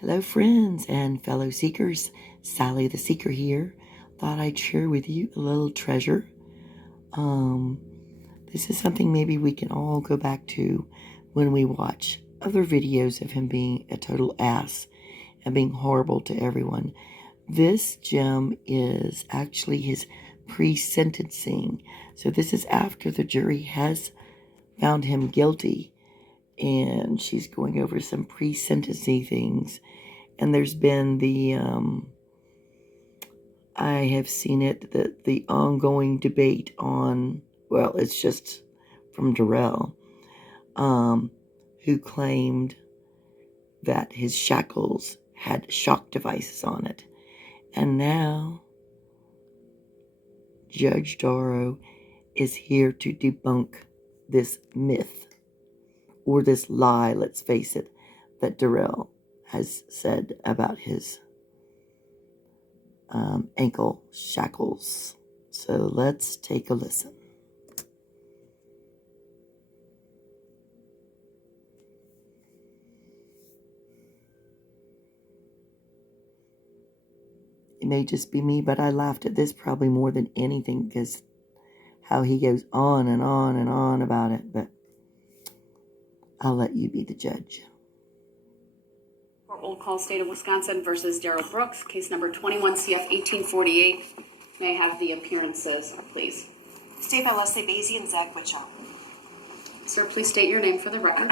Hello, friends and fellow seekers. Sally the Seeker here. Thought I'd share with you a little treasure. This is something maybe we can all go back to when we watch other videos of him being a total ass and being horrible to everyone. This gem is actually his pre-sentencing. So this is after the jury has found him guilty, and she's going over some pre-sentencing things. And there's been I have seen it, the ongoing debate on, well, it's just from Darrell, who claimed that his shackles had shock devices on it. And now Judge Darrow is here to debunk this myth, or this lie, let's face it, that Darrell has said about his ankle shackles. So let's take a listen. It may just be me, but I laughed at this probably more than anything because how he goes on and on and on about it. But I'll let you be the judge. For Old Call State of Wisconsin versus Darrell Brooks, case number 21 CF 1848. May I have the appearances, please? State by Leslie Basie and Zach Witchow. Sir, please state your name for the record.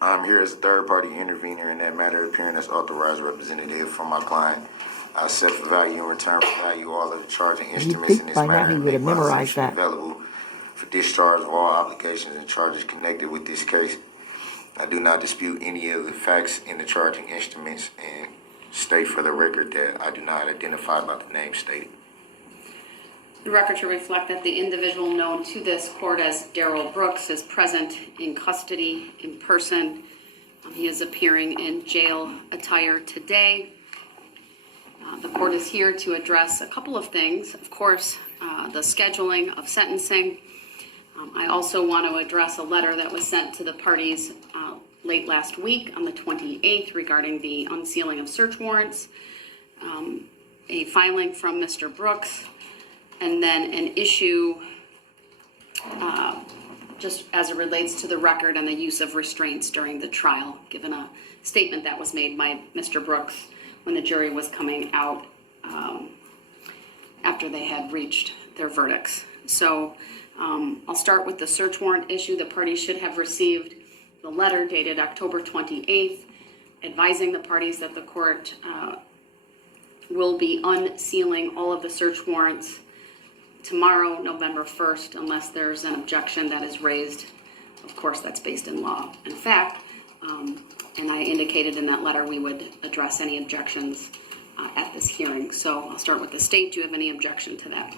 I'm here as a third-party intervener in that matter, appearing as authorized representative for my client. I accept for value and return for value all of the charging instruments in this by now matter he and would have make my memorized section that. available for discharge of all obligations and charges connected with this case. I do not dispute any of the facts in the charging instruments and state for the record that I do not identify by the name stated. The record should reflect that the individual known to this court as Darrell Brooks is present in custody in person. He is appearing in jail attire today. The court is here to address a couple of things. Of course, the scheduling of sentencing. I also want to address a letter that was sent to the parties late last week on the 28th regarding the unsealing of search warrants, a filing from Mr. Brooks, and then an issue just as it relates to the record and the use of restraints during the trial, given a statement that was made by Mr. Brooks when the jury was coming out after they had reached their verdicts. So I'll start with the search warrant issue. The parties should have received the letter dated October 28th, advising the parties that the court will be unsealing all of the search warrants tomorrow, November 1st, unless there's an objection that is raised. Of course, that's based in law and fact. And I indicated in that letter we would address any objections at this hearing. So I'll start with the state. Do you have any objection to that?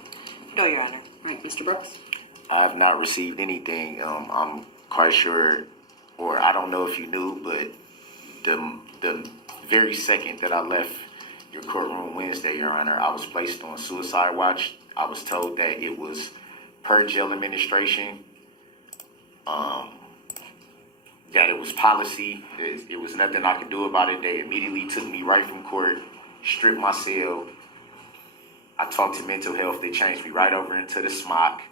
No, Your Honor. All right, Mr. Brooks. I have not received anything. I'm quite sure, or I don't know if you knew, but the very second that I left your courtroom Wednesday, Your Honor, I was placed on suicide watch. I was told that it was per jail administration, that it was policy. It was nothing I could do about it. They immediately took me right from court, stripped my cell. I talked to mental health. They changed me right over into the smock.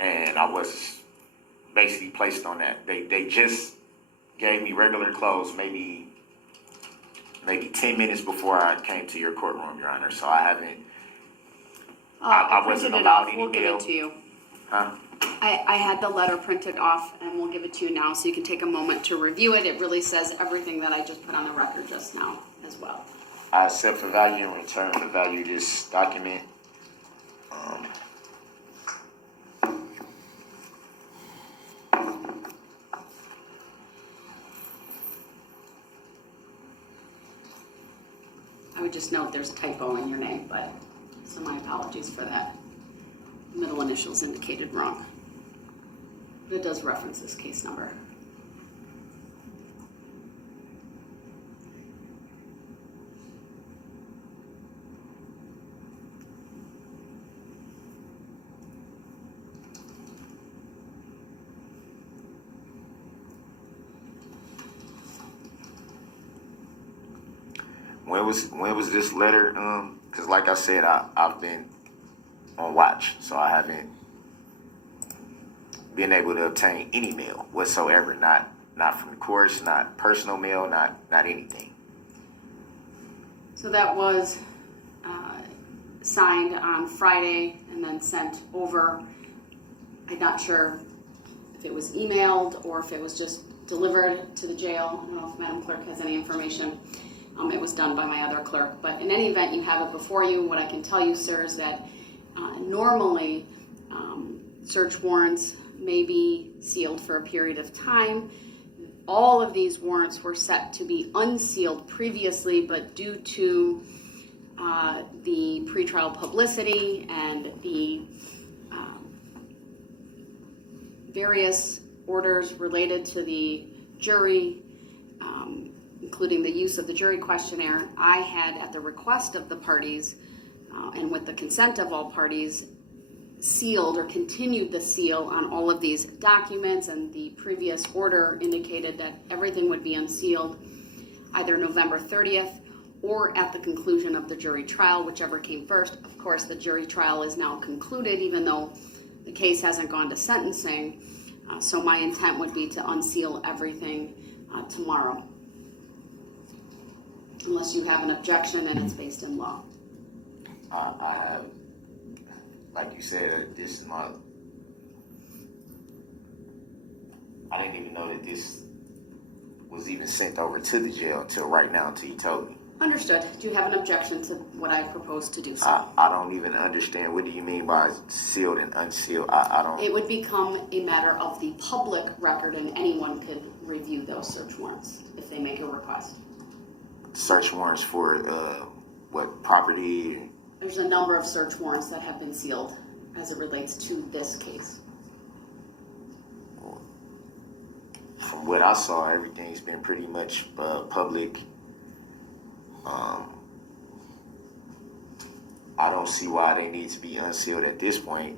And I was basically placed on that. They just gave me regular clothes maybe 10 minutes before I came to your courtroom, Your Honor. So I haven't, I wasn't allowed any We'll give it to you. Huh? I had the letter printed off, and we'll give it to you now so you can take a moment to review it. It really says everything that I just put on the record just now as well. I accept for value and return for value this document. I would just note there's a typo in your name, but so my apologies for that. Middle initials indicated wrong. But it does reference this case number. When was this letter? Because like I said, I've been on watch, so I haven't been able to obtain any mail whatsoever. Not from the courts, not personal mail, not anything. So that was signed on Friday and then sent over. I'm not sure if it was emailed or if it was just delivered to the jail. I don't know if Madam Clerk has any information. It was done by my other clerk, but in any event, you have it before you. What I can tell you, sir, is that normally search warrants may be sealed for a period of time. All of these warrants were set to be unsealed previously, but due to the pretrial publicity and the various orders related to the jury, including the use of the jury questionnaire, I had, at the request of the parties and with the consent of all parties, sealed or continued the seal on all of these documents, and the previous order indicated that everything would be unsealed either November 30th or at the conclusion of the jury trial, whichever came first. Of course, the jury trial is now concluded, even though the case hasn't gone to sentencing. So my intent would be to unseal everything tomorrow, unless you have an objection and it's based in law. I have, like you said, this is my. I didn't even know that this was even sent over to the jail until right now, until you told me. Understood. Do you have an objection to what I proposed to do so? I don't even understand. What do you mean by sealed and unsealed? I don't. It would become a matter of the public record, and anyone could review those search warrants if they make a request. Search warrants for what property? There's a number of search warrants that have been sealed as it relates to this case. From what I saw, everything's been pretty much public. I don't see why they need to be unsealed at this point.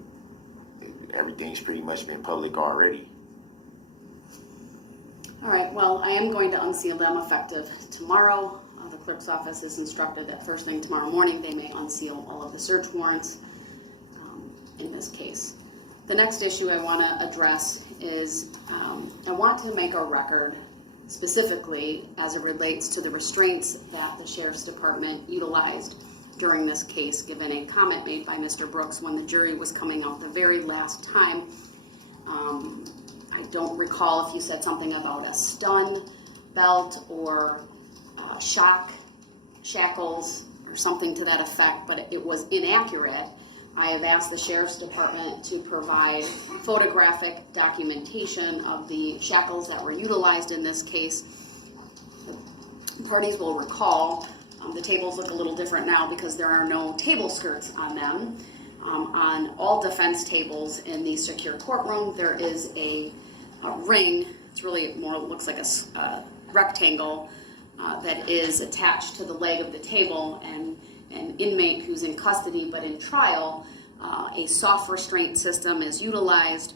Everything's pretty much been public already. All right, well, I am going to unseal them effective tomorrow. The clerk's office is instructed that first thing tomorrow morning they may unseal all of the search warrants in this case. The next issue I want to address is I want to make a record specifically as it relates to the restraints that the Sheriff's Department utilized during this case, given a comment made by Mr. Brooks when the jury was coming out the very last time. I don't recall if you said something about a stun belt or shackles or something to that effect, but it was inaccurate. I have asked the Sheriff's Department to provide photographic documentation of the shackles that were utilized in this case. The parties will recall the tables look a little different now because there are no table skirts on them. On all defense tables in the secure courtroom, there is a ring. It's really more looks like a rectangle that is attached to the leg of the table, and an inmate who's in custody but in trial, a soft restraint system is utilized,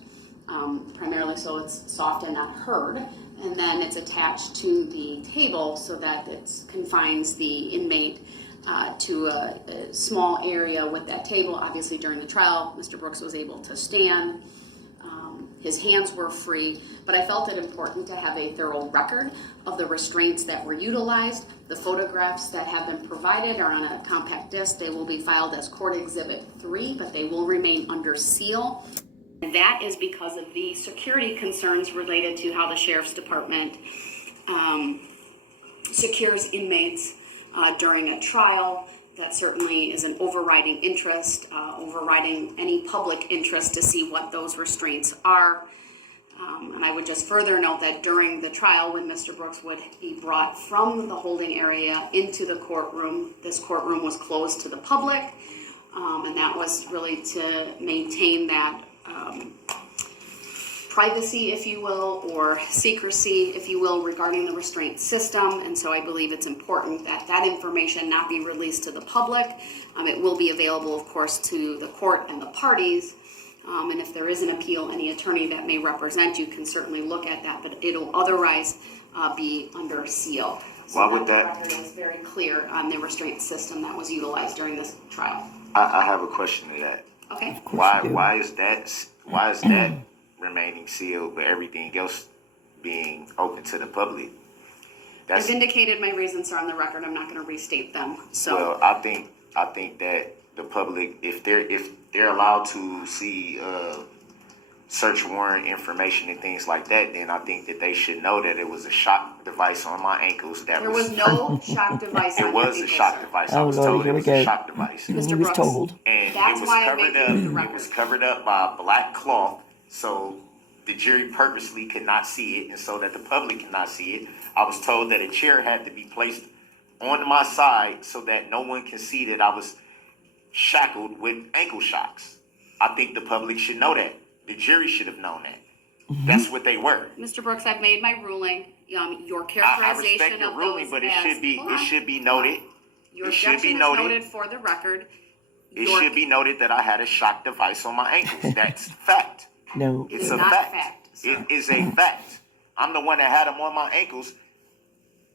primarily so it's soft and not heard, and then it's attached to the table so that it confines the inmate to a small area with that table. Obviously during the trial, Mr. Brooks was able to stand. His hands were free, but I felt it important to have a thorough record of the restraints that were utilized. The photographs that have been provided are on a compact disc. They will be filed as Court Exhibit 3, but they will remain under seal. And that is because of the security concerns related to how the Sheriff's Department secures inmates during a trial. That certainly is an overriding interest, overriding any public interest to see what those restraints are. And I would just further note that during the trial, when Mr. Brooks would be brought from the holding area into the courtroom, this courtroom was closed to the public, and that was really to maintain that privacy, if you will, or secrecy, if you will, regarding the restraint system. And so I believe it's important that that information not be released to the public. It will be available, of course, to the court and the parties. And if there is an appeal, any attorney that may represent you can certainly look at that, but it'll otherwise be under seal. Why would So that? record is very clear on the restraint system that was utilized during this trial. I have a question to that. Okay? Why is that remaining sealed, but everything else being open to the public? I've indicated my reasons are on the record. I'm not going to restate them. So Well, I think that the public, if they're allowed to see search warrant information and things like that, then I think that they should know that it was a shock device on my ankles. there was no shock device on It your was a ankle, shock sir. device. I Oh, was Lord, told here it we was go. a shock device. He Mr. was Brooks. told. And That's it was why I covered made up. the record. It was covered up by black cloth, so the jury purposely could not see it, and so that the public could not see it. I was told that a chair had to be placed on my side so that no one can see that I was shackled with ankle shocks. I think the public should know that. The jury should have known that. That's what they were. Mr. Brooks, I've made my ruling. Your I characterization respect your of ruling, those but as, it should be noted. Your It should be objection is noted. noted for the record. It should be noted that I had a shock device on my ankles. That's fact. No. It's It's a not fact. fact, sir. It is a fact. I'm the one that had them on my ankles.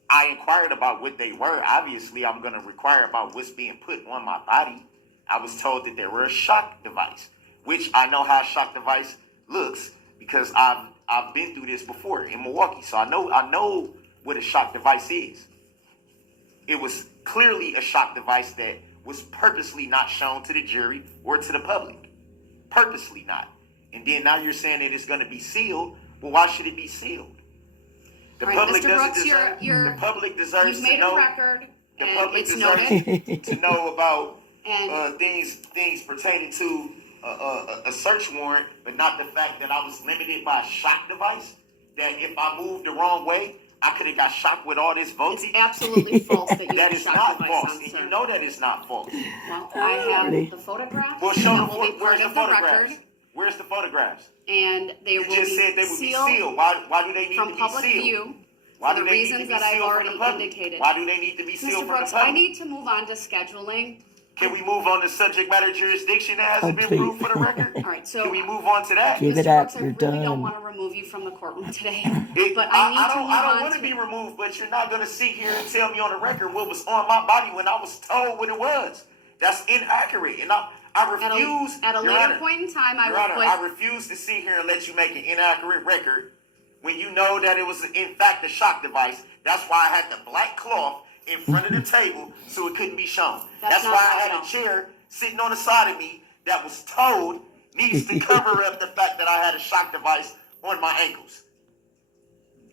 I inquired about what they were. Obviously, I'm going to require about what's being put on my body. I was told that they were a shock device, which I know how a shock device looks because I've been through this before in Milwaukee, so I know what a shock device is. It was clearly a shock device that was purposely not shown to the jury or to the public. Purposely not. And then now you're saying that it's going to be sealed. Well, why should it be sealed? The All right, public Mr. doesn't Brooks, deserve. you're- The public deserves You've to made know. a record, The and public it's deserves noted. to know about And things pertaining to a search warrant, but not the fact that I was limited by a shock device. That if I moved the wrong way, I could have got shocked with all this it's voltage. absolutely false that you That have a is shock not device false, on, and sir. you know that is not false. Well, I have Really? the photograph Well, show that the will be where's part the of the photographs? record, Where's the photographs? and they You will just said they be would be sealed sealed. Why do they need to from be public sealed? view Why for do the they need to reasons be that I've sealed from already the public? indicated. Why do they need to be sealed Mr. from the Brooks, public? I need to move on to scheduling. Can we move on to subject matter jurisdiction that hasn't been please. proved for the record? All right, so Can we move on to that? Give Mr. it up. Brooks, I You're really don't done. want to remove you from the courtroom today, It- but I need to don't, move I don't on want to. to be removed, but you're not going to sit here and tell me on the record what was on my body when I was told what it was. That's inaccurate, and I refuse. At a Your later Honor, point in time, I Your will Honor, put. I refuse to sit here and let you make an inaccurate record when you know that it was in fact a shock device. That's why I had the black cloth in front of the table so it couldn't be shown. That's That's not why I right, had no. a chair sitting on the side of me that was told needs to cover up the fact that I had a shock device on my ankles.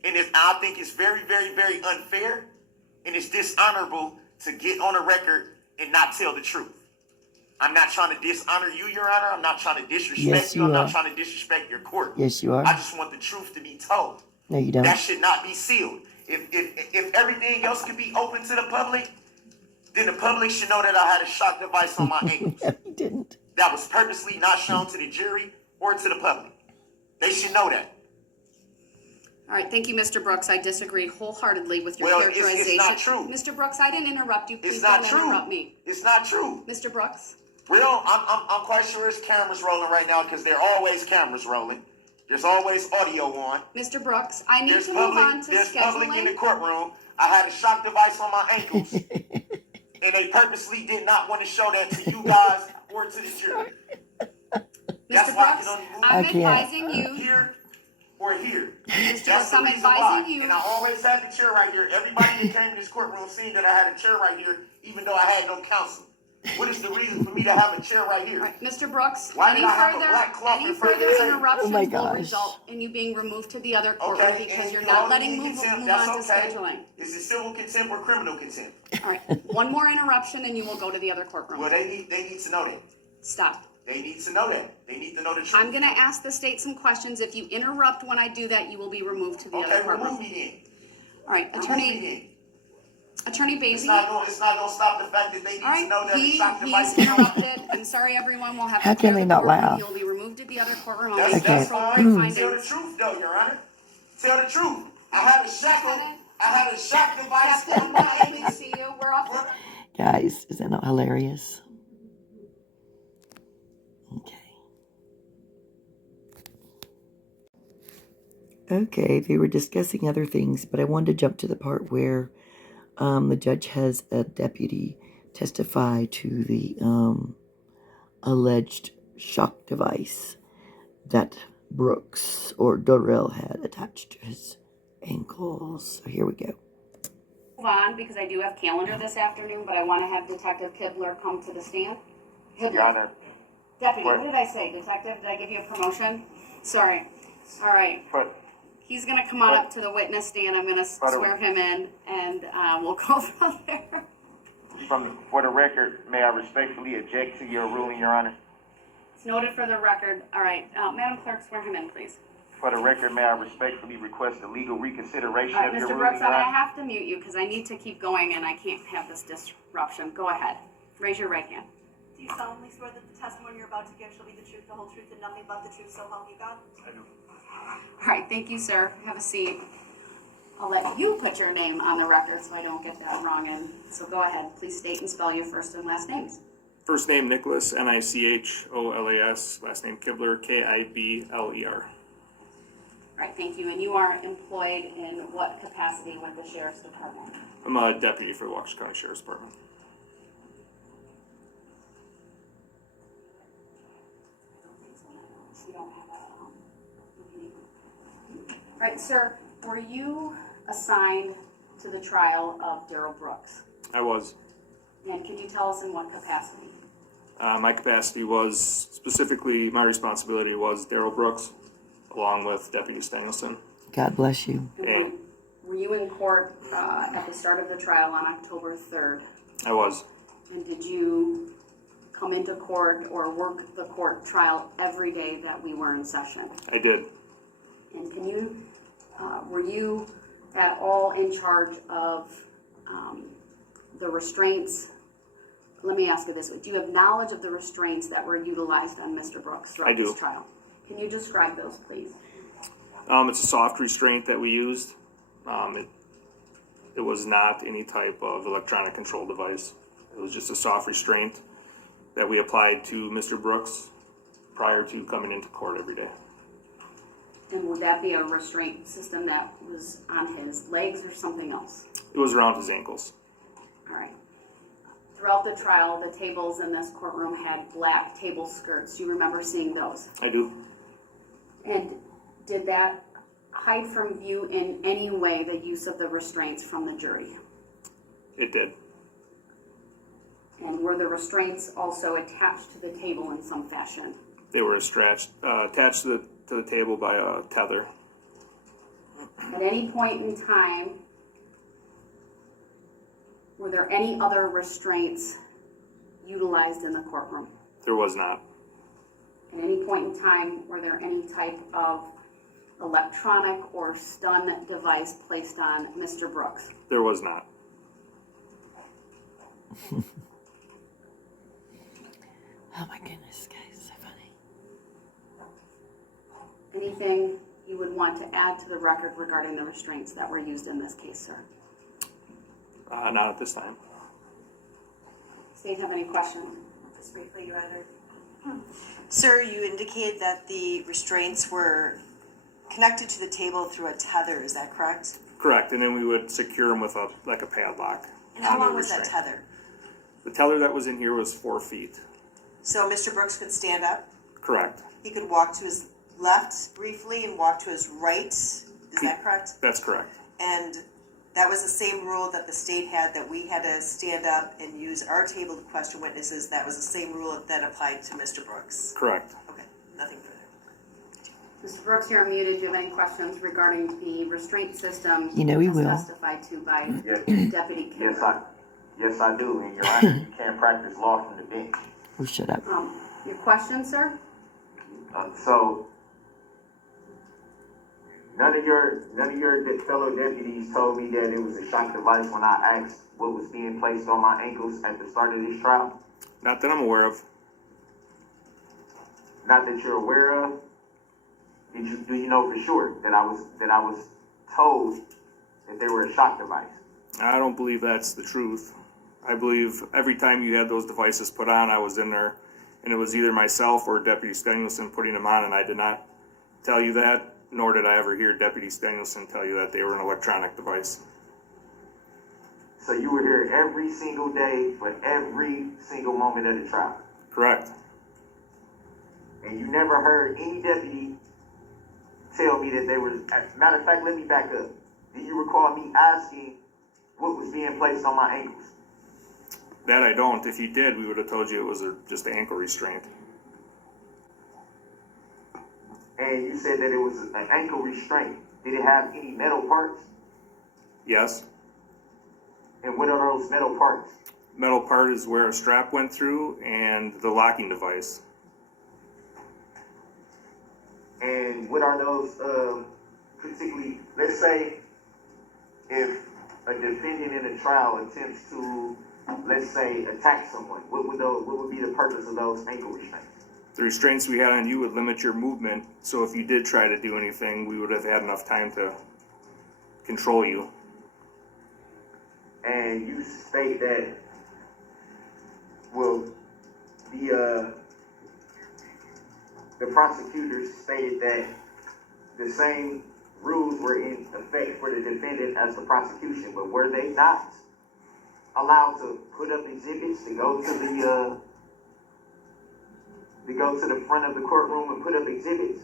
And I think it's very, very, very unfair, and it's dishonorable to get on a record and not tell the truth. I'm not trying to dishonor you, Your Honor. I'm not trying to disrespect Yes, you. I'm you not are. trying to disrespect your court. Yes, you are. I just want the truth to be told. No, you don't. That should not be sealed. If everything else could be open to the public, then the public should know that I had a shock device on my ankles. No, you didn't. That was purposely not shown to the jury or to the public. They should know that. All right, thank you, Mr. Brooks. I disagree wholeheartedly with your Well, it's characterization. not true. Mr. Brooks, I didn't interrupt you. Please It's not don't true. interrupt me. It's not true. Mr. Brooks? I'm quite sure there's cameras rolling right now because there are always cameras rolling. There's always audio on. Mr. Brooks, I need There's to move on public. to There's public in the scheduling. courtroom. I had a shock device on my ankles, and they purposely did not want to show that to you guys or to the jury. That's Mr. why I Brooks, can only move I'm I can't. advising you. here or here. Mr. That's Brooks, the I'm reason advising why. you. And I always had the chair right here. Everybody that came to this courtroom seen that I had a chair right here, even though I had no counsel. What is the reason for me to have a chair right here? All right, Mr. Brooks, Why any did I have a black cloth any in front of further the table? interruptions Oh my will gosh. result in you being removed to the other courtroom Okay, because and you're you not hold letting me in move contempt. on That's to okay. scheduling. Is it civil contempt or criminal contempt? All right, one more interruption and you will go to the other courtroom. Well, they need to know that. Stop. They need to know that. They need to know the truth. I'm gonna ask the state some questions. If you interrupt when I do that, you will be removed to the Okay, other courtroom. remove me All right, then. Remove me Attorney then. It's Basie. not gonna stop the fact that they need All to know right, that the shock device he's is on. interrupted. I'm sorry, everyone. We'll have How to clear can they the not courtroom. laugh? He'll be removed to the other courtroom. I'll That's, make Okay. the appropriate Tell the findings. truth, though, Your Honor. Tell the truth. I had a shock device Captain, on my may I ankles. please see you? We're off the... Guys, is that not hilarious? Okay. Okay, they were discussing other things, but I wanted to jump to the part where The judge has a deputy testify to the alleged shock device that Brooks or Darrell had attached to his ankles. So here we go. Move on, because I do have calendar this afternoon, but I want to have Detective Kibler come to the stand. Your Kibler. Honor, Deputy, what did I say? Detective, did I give you a promotion? Sorry. All right. but He's going to come on up to the witness stand. I'm going to swear him in, and we'll go from there. for the record, may I respectfully object to your ruling, Your Honor? It's noted for the record. All right. Madam Clerk, swear him in, please. For the record, may I respectfully request a legal reconsideration All right, of your Mr. ruling, Brooks, Your I'm going to Honor? have to mute you because I need to keep going, and I can't have this disruption. Go ahead. Raise your right hand. Do you solemnly swear that the testimony you're about to give shall be the truth, the whole truth, and nothing but the truth, so help you God? I do. All right, thank you, sir. Have a seat. I'll let you put your name on the record so I don't get that wrong. And so go ahead. Please state and spell your first and last names. First name Nicholas, Nicholas. Last name Kibler, Kibler. All right, thank you. And you are employed in what capacity with the Sheriff's Department? I'm a deputy for the Waukesha County Sheriff's Department. You don't have a meeting. All right, sir, were you assigned to the trial of Darrell Brooks? I was. And can you tell us in what capacity? My capacity was, specifically, my responsibility was Darrell Brooks, along with Deputy Stengelson. God bless you. And Were you in court at the start of the trial on October 3rd? I was. And did you come into court or work the court trial every day that we were in session? I did. And can you, were you at all in charge of the restraints? Let me ask you this. Do you have knowledge of the restraints that were utilized on Mr. Brooks I throughout do. this trial? Can you describe those, please? It's a soft restraint that we used. It was not any type of electronic control device. It was just a soft restraint that we applied to Mr. Brooks prior to coming into court every day. And would that be a restraint system that was on his legs or something else? It was around his ankles. All right. Throughout the trial, the tables in this courtroom had black table skirts. Do you remember seeing those? I do. And did that hide from view in any way the use of the restraints from the jury? It did. And were the restraints also attached to the table in some fashion? They were attached to the table by a tether. At any point in time, were there any other restraints utilized in the courtroom? There was not. At any point in time, were there any type of electronic or stun device placed on Mr. Brooks? There was not. Oh my goodness, guys, so funny. Anything you would want to add to the record regarding the restraints that were used in this case, sir? Not at this time. State, have any questions? Just briefly, Your Honor. Sir, you indicated that the restraints were connected to the table through a tether, is that correct? Correct, and then we would secure them with a padlock. And how on the long was that restraint. tether? The tether that was in here was 4 feet. So Mr. Brooks could stand up, Correct. he could walk to his left briefly and walk to his right, is that correct? That's correct. And that was the same rule that the state had, that we had to stand up and use our table to question witnesses. That was the same rule that applied to Mr. Brooks. Correct. Okay, nothing further. Mr. Brooks, you're muted. Do you have any questions regarding the restraint system? You know he as will. Testified to by Yes. Deputy Kibler. Yes, I do. And Your Honor, you can't practice law from the bench. Oh, shut up. Your question, sir? So none of your fellow deputies told me that it was a shock device when I asked what was being placed on my ankles at the start of this trial. Not that I'm aware of. Not that you're aware of. Do you know for sure that I was told that they were a shock device? I don't believe that's the truth. I believe every time you had those devices put on, I was in there, and it was either myself or Deputy Stengelson putting them on, and I did not tell you that, nor did I ever hear Deputy Stengelson tell you that they were an electronic device. So you were here every single day for every single moment of the trial. Correct. And you never heard any deputy tell me that they were, matter of fact, let me back up. Do you recall me asking what was being placed on my ankles? That I don't. If you did, we would have told you it was just an ankle restraint. And you said that it was an ankle restraint. Did it have any metal parts? Yes. And what are those metal parts? Metal part is where a strap went through and the locking device. And what are those, particularly, let's say, if a defendant in a trial attempts to, let's say, attack someone, what would be the purpose of those ankle restraints? The restraints we had on you would limit your movement, so if you did try to do anything, we would have had enough time to control you. And you state that, well, the prosecutors stated that the same rules were in effect for the defendant as the prosecution, but were they not allowed to put up exhibits to go to the front of the courtroom and put up exhibits?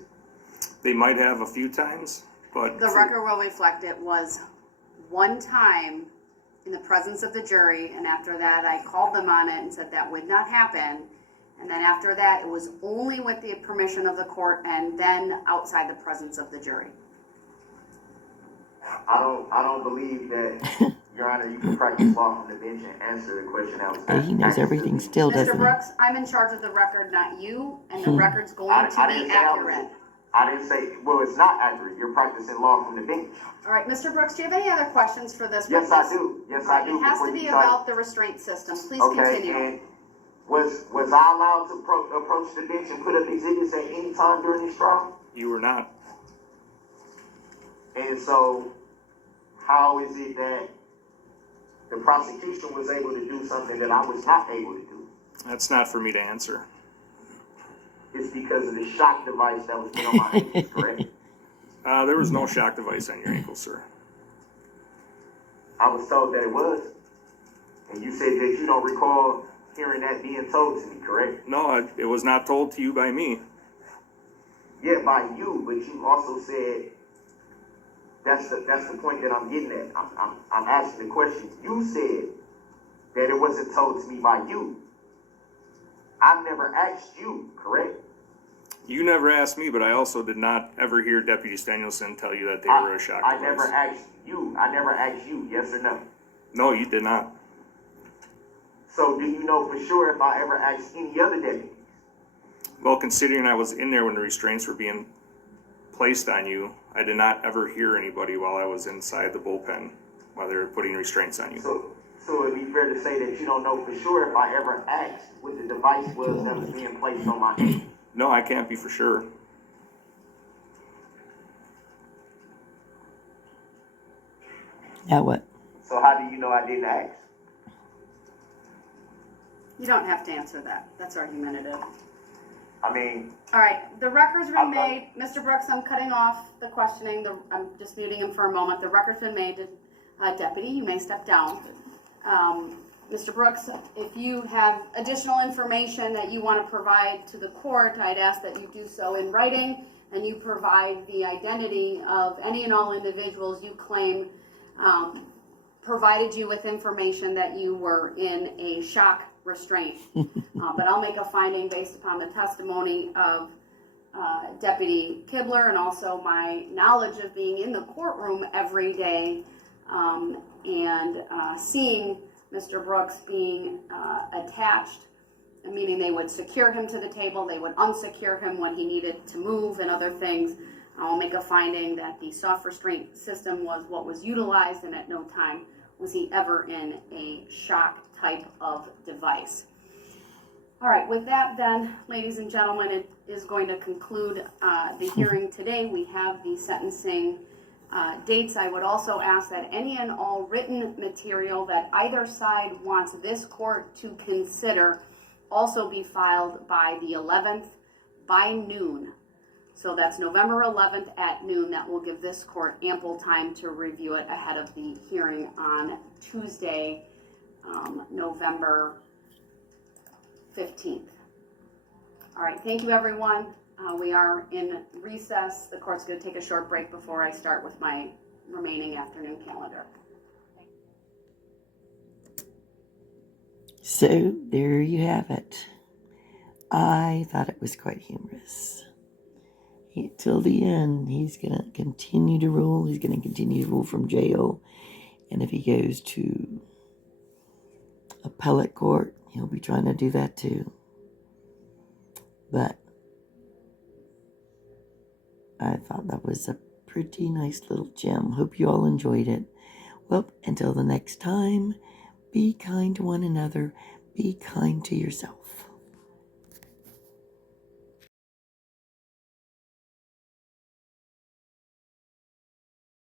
They might have a few times, but The record will reflect it was one time in the presence of the jury, and after that I called them on it and said that would not happen. And then after that, it was only with the permission of the court and then outside the presence of the jury. I don't believe that, Your Honor, you can practice law from the bench and answer the question that was asked. He knows everything still, doesn't Mr. he? Brooks, I'm in charge of the record, not you, and the record's going to be accurate. I didn't say, well, it's not accurate. You're practicing law from the bench. All right, Mr. Brooks, do you have any other questions for this Yes, witness? I do. Yes, I do. It has to be about the restraint system. Please continue. And was I allowed to approach the bench and put up exhibits at any time during this trial? you were not. And so, how is it that the prosecution was able to do something that I was not able to do? That's not for me to answer. It's because of the shock device that was put on my ankles, correct? There was no shock device on your ankle, sir. I was told that it was. And you said that you don't recall hearing that being told to me, correct? No, it was not told to you by me. Yeah, by you, but you also said that's the point that I'm getting at. I'm asking the question. You said that it wasn't told to me by you. I never asked you, correct? You never asked me, but I also did not ever hear Deputy Danielson tell you that they were a shock device. I never asked you. I never asked you, yes or no? No, you did not. So do you know for sure if I ever asked any other deputies? Well, considering I was in there when the restraints were being placed on you, I did not ever hear anybody while I was inside the bullpen while they were putting restraints on you. So it'd be fair to say that you don't know for sure if I ever asked what the device was that was being placed on my ankle. No, I can't be for sure. Now what? So how do you know I didn't ask? You don't have to answer that. That's argumentative. I mean, All right, the record's been made. Mr. Brooks, I'm cutting off the questioning. I'm just muting him for a moment. The record's been made. Deputy, you may step down. Mr. Brooks, if you have additional information that you want to provide to the court, I'd ask that you do so in writing and you provide the identity of any and all individuals you claim provided you with information that you were in a shock restraint. But I'll make a finding based upon the testimony of Deputy Kibler and also my knowledge of being in the courtroom every day and seeing Mr. Brooks being attached, meaning they would secure him to the table, they would unsecure him when he needed to move and other things. I'll make a finding that the soft restraint system was what was utilized and at no time was he ever in a shock type of device. All right, with that then, ladies and gentlemen, it is going to conclude the hearing today. We have the sentencing dates. I would also ask that any and all written material that either side wants this court to consider also be filed by the 11th by noon. So that's November 11th at noon. That will give this court ample time to review it ahead of the hearing on Tuesday, November 15th. All right, thank you, everyone. We are in recess. The court's going to take a short break before I start with my remaining afternoon calendar. So there you have it. I thought it was quite humorous. Till the end, he's going to continue to rule. He's going to continue to rule from jail. And if he goes to appellate court, he'll be trying to do that too. But I thought that was a pretty nice little gem. Hope you all enjoyed it. Well, until the next time, be kind to one another. Be kind to yourself.